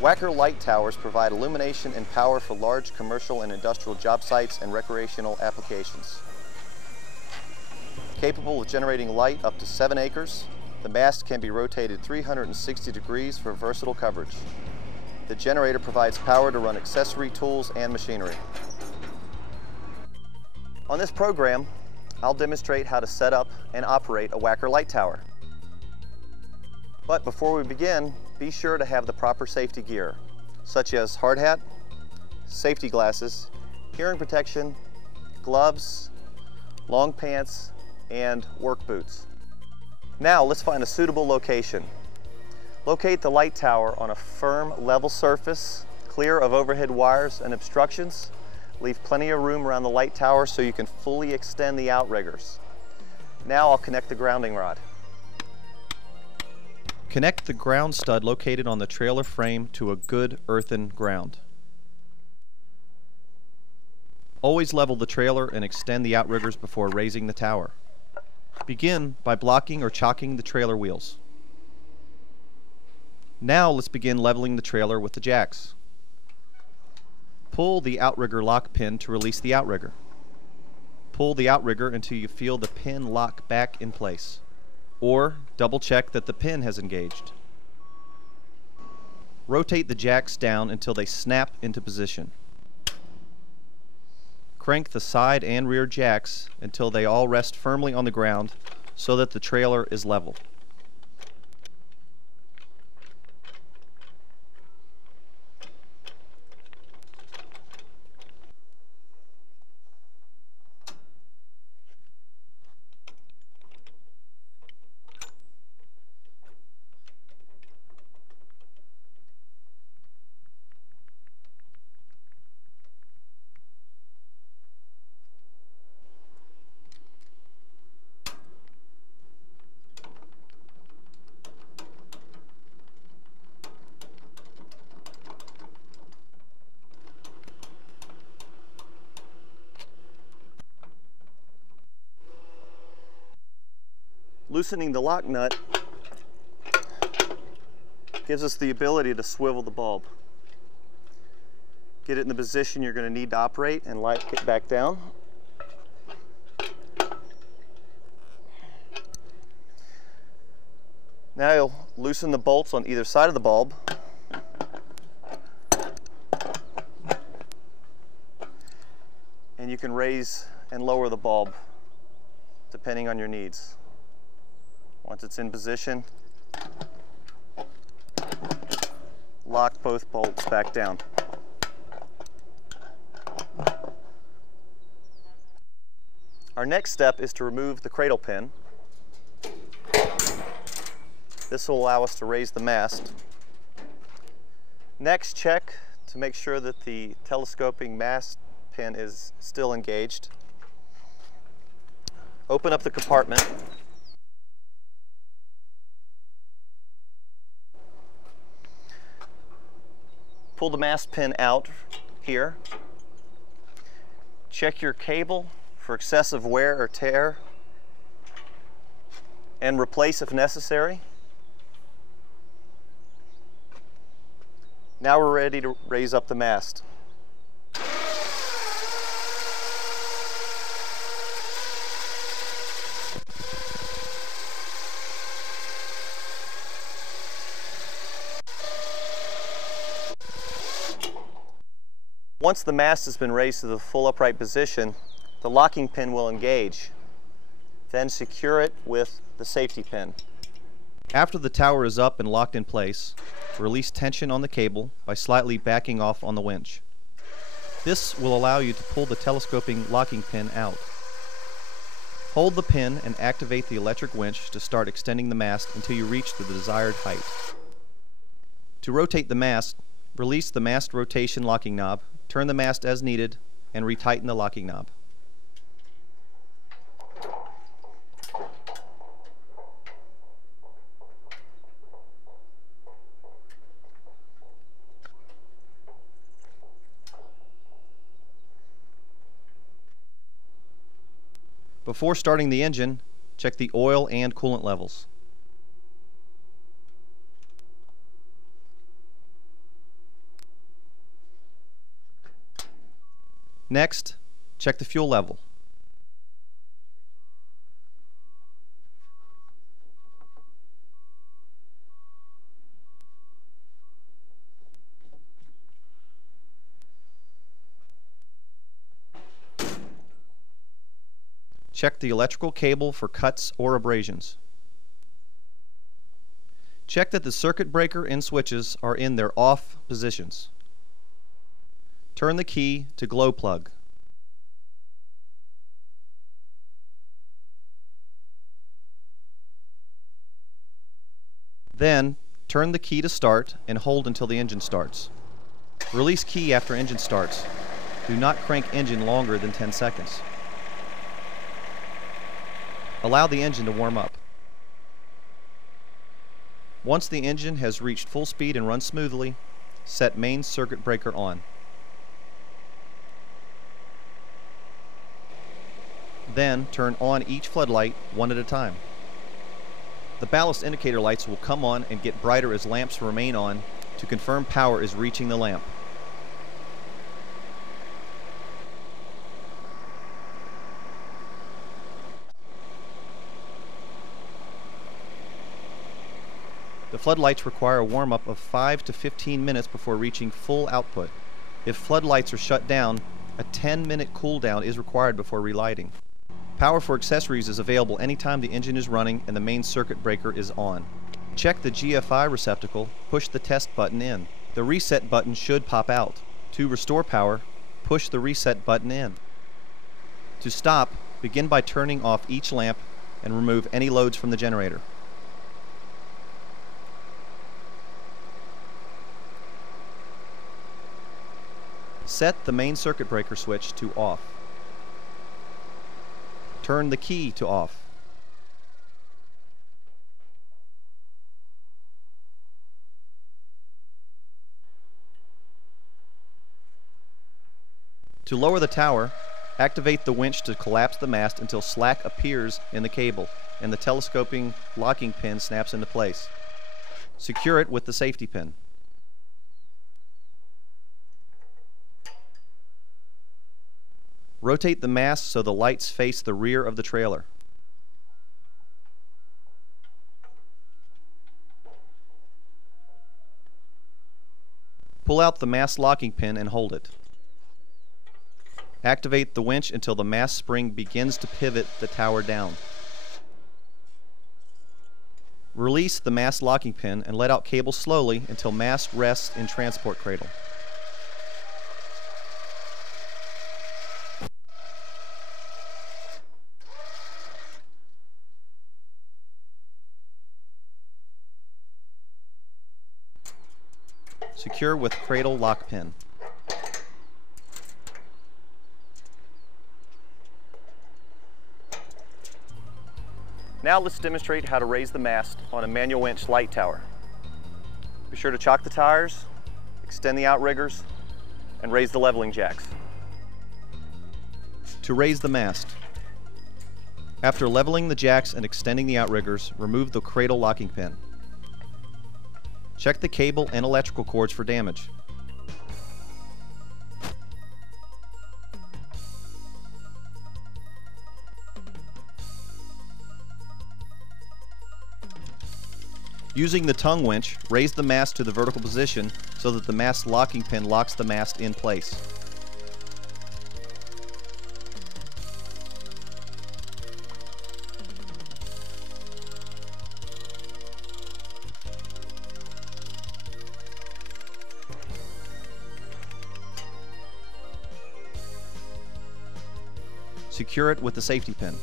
Wacker light towers provide illumination and power for large commercial and industrial job sites and recreational applications. Capable of generating light up to 7 acres, the mast can be rotated 360 degrees for versatile coverage. The generator provides power to run accessory tools and machinery. On this program, I'll demonstrate how to set up and operate a Wacker light tower. But before we begin, be sure to have the proper safety gear, such as hard hat, safety glasses, hearing protection, gloves, long pants, and work boots. Now let's find a suitable location. Locate the light tower on a firm, level surface, clear of overhead wires and obstructions. Leave plenty of room around the light tower so you can fully extend the outriggers. Now I'll connect the grounding rod. Connect the ground stud located on the trailer frame to a good earthen ground. Always level the trailer and extend the outriggers before raising the tower. Begin by blocking or chocking the trailer wheels. Now let's begin leveling the trailer with the jacks. Pull the outrigger lock pin to release the outrigger. Pull the outrigger until you feel the pin lock back in place, or double check that the pin has engaged. Rotate the jacks down until they snap into position. Crank the side and rear jacks until they all rest firmly on the ground so that the trailer is level. Loosening the lock nut gives us the ability to swivel the bulb. Get it in the position you're going to need to operate and light it back down. Now you'll loosen the bolts on either side of the bulb. And you can raise and lower the bulb depending on your needs. Once it's in position, lock both bolts back down. Our next step is to remove the cradle pin. This will allow us to raise the mast. Next, check to make sure that the telescoping mast pin is still engaged. Open up the compartment. Pull the mast pin out here. Check your cable for excessive wear or tear and replace if necessary. Now we're ready to raise up the mast. Once the mast has been raised to the full upright position, the locking pin will engage. Then secure it with the safety pin. After the tower is up and locked in place, release tension on the cable by slightly backing off on the winch. This will allow you to pull the telescoping locking pin out. Hold the pin and activate the electric winch to start extending the mast until you reach the desired height. To rotate the mast, release the mast rotation locking knob, turn the mast as needed, and retighten the locking knob. Before starting the engine, check the oil and coolant levels. Next, check the fuel level. Check the electrical cable for cuts or abrasions. Check that the circuit breaker and switches are in their off positions. Turn the key to glow plug. Then, turn the key to start and hold until the engine starts. Release key after engine starts. Do not crank engine longer than 10 seconds. Allow the engine to warm up. Once the engine has reached full speed and runs smoothly, set main circuit breaker on. Then turn on each floodlight one at a time. The ballast indicator lights will come on and get brighter as lamps remain on to confirm power is reaching the lamp. The floodlights require a warm-up of 5 to 15 minutes before reaching full output. If floodlights are shut down, a 10-minute cool down is required before relighting. Power for accessories is available anytime the engine is running and the main circuit breaker is on. Check the GFI receptacle, push the test button in. The reset button should pop out. To restore power, push the reset button in. To stop, begin by turning off each lamp and remove any loads from the generator. Set the main circuit breaker switch to off. Turn the key to off. To lower the tower, activate the winch to collapse the mast until slack appears in the cable and the telescoping locking pin snaps into place. Secure it with the safety pin. Rotate the mast so the lights face the rear of the trailer. Pull out the mast locking pin and hold it. Activate the winch until the mast spring begins to pivot the tower down. Release the mast locking pin and let out cable slowly until mast rests in transport cradle. Secure with cradle lock pin. Now let's demonstrate how to raise the mast on a manual winch light tower. Be sure to chock the tires, extend the outriggers, and raise the leveling jacks. To raise the mast, after leveling the jacks and extending the outriggers, remove the cradle locking pin. Check the cable and electrical cords for damage. Using the tongue winch, raise the mast to the vertical position so that the mast locking pin locks the mast in place. Secure it with the safety pin.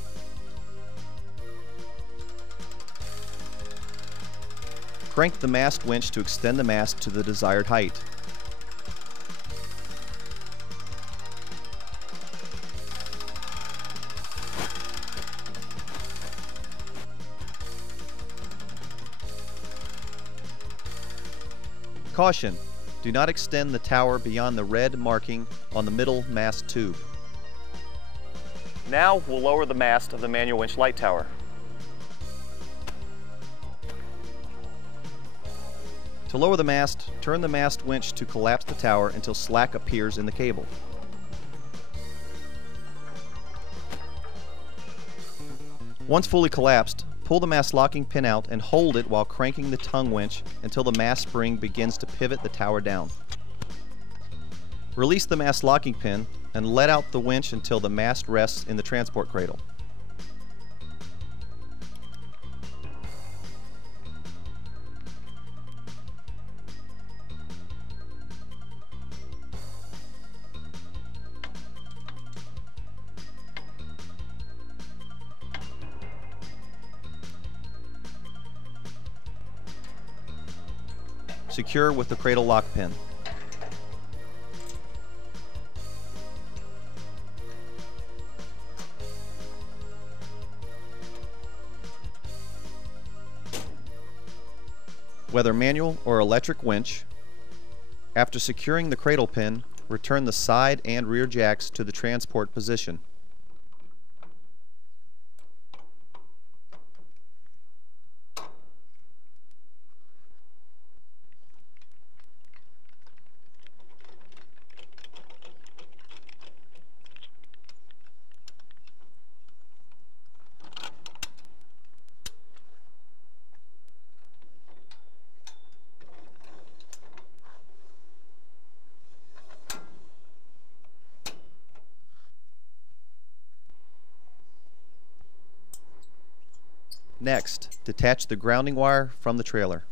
Crank the mast winch to extend the mast to the desired height. Caution: do not extend the tower beyond the red marking on the middle mast tube. Now we'll lower the mast of the manual winch light tower. To lower the mast, turn the mast winch to collapse the tower until slack appears in the cable. Once fully collapsed, pull the mast locking pin out and hold it while cranking the tongue winch until the mast spring begins to pivot the tower down. Release the mast locking pin and let out the winch until the mast rests in the transport cradle. Secure with the cradle lock pin. Whether manual or electric winch, after securing the cradle pin, return the side and rear jacks to the transport position. Next, detach the grounding wire from the trailer.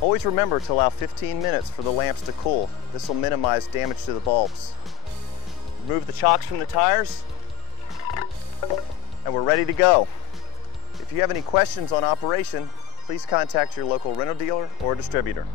Always remember to allow 15 minutes for the lamps to cool. This will minimize damage to the bulbs. Remove the chocks from the tires, and we're ready to go. If you have any questions on operation, please contact your local rental dealer or distributor.